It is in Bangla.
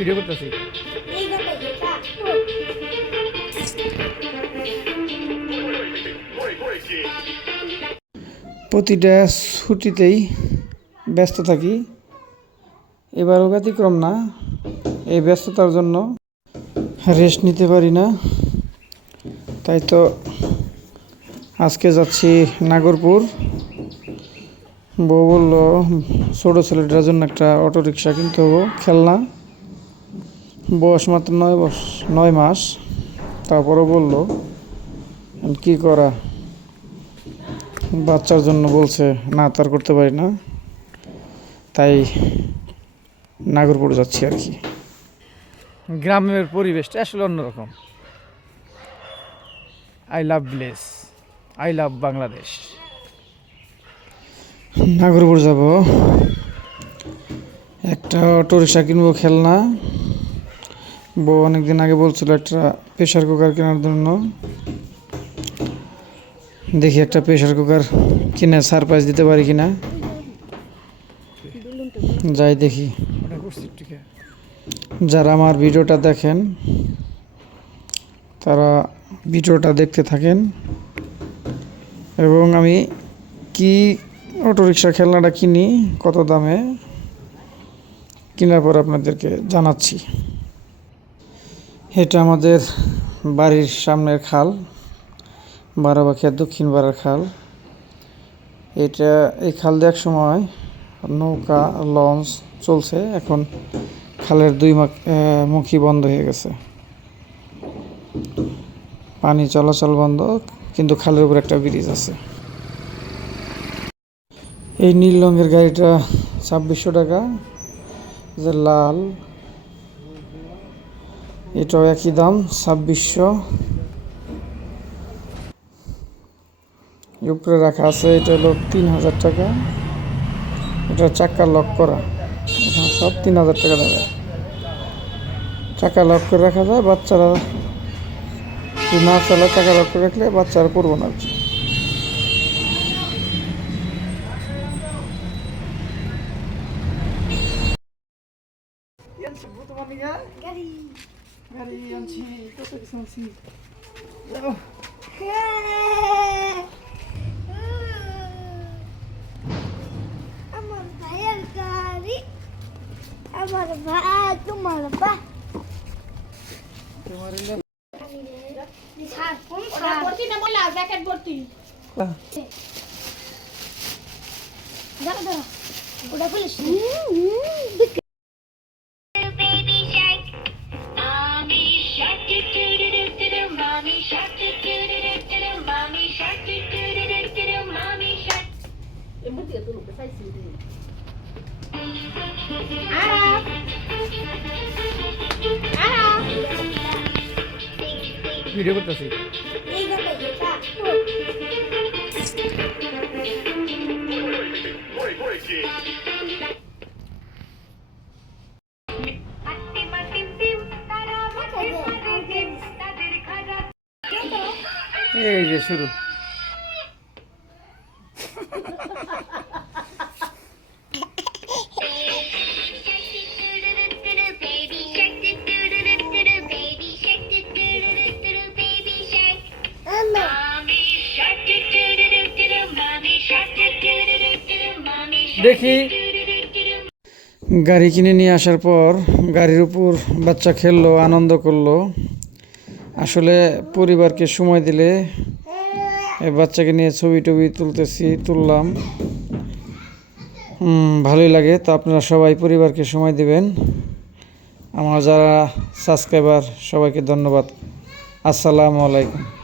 ভিডিও করতেছি। প্রতিটা ছুটিতেই ব্যস্ত থাকি, এবারও ব্যতিক্রম না। এই ব্যস্ততার জন্য রেস্ট নিতে পারি না, তাই তো আজকে যাচ্ছি নাগরপুর। বউ বললো ছোটো ছেলেটার জন্য একটা অটোরিকশা কিনতে হবো, খেলনা। বয়স মাত্র 9 মাস, তারপরও বললো কি করা, বাচ্চার জন্য বলছে, না তার করতে পারি না, তাই নাগরপুর যাচ্ছি আর কি। গ্রামের পরিবেশটা আসলে অন্যরকম। I love village, I love Bangladesh. Nagarpur যাব, একটা অটোরিকশা কিনবো, খেলনা। বউ অনেকদিন আগে বলছিল একটা প্রেশার কুকার কেনার জন্য। দেখি একটা প্রেশার কুকার কিনে সারপ্রাইজ দিতে পারি কিনা, যাই দেখি। যারা আমার ভিডিওটা দেখেন তারা ভিডিওটা দেখতে থাকেন, এবং আমি কি অটোরিকশা খেলনাটা কিনি, কত দামে কেনার পর আপনাদেরকে জানাচ্ছি। এটা আমাদের বাড়ির সামনের খাল, বারাবাখিয়া দক্ষিণ পাড়ার খাল। এই খাল দিয়ে এক সময় নৌকা লঞ্চ চলছে, এখন খালের দুই মুখী বন্ধ হয়ে গেছে, পানি চলাচল বন্ধ, কিন্তু খালের উপর একটা ব্রিজ আছে। এই নীল রঙের গাড়িটা 2600 টাকা, যে লাল এটাও একই দাম 2600। উপরে রাখা আছে, এটা হলো 3000 টাকা। এটা চাক্কা লক করা, এখানে সব 3000 টাকা দেবে। চাকা লক করে রাখা যায়, বাচ্চারা না চালা চাকা লক করে রাখলে বাচ্চারা পড়বো না আর কি। আমার ভাইয়ের গাড়ি, আমার ভাই, তোমার ভাই, ওটা খুলিস। ভিডিও করতেছি। এই যে শুরু। দেখি গাড়ি কিনে নিয়ে আসার পর গাড়ির উপর বাচ্চা খেললো, আনন্দ করলো। আসলে পরিবারকে সময় দিলে এই বাচ্চাকে নিয়ে ছবি টবি তুললাম, ভালোই লাগে। তো আপনারা সবাই পরিবারকে সময় দিবেন। আমার যারা সাবস্ক্রাইবার সবাইকে ধন্যবাদ। আসসালামু আলাইকুম।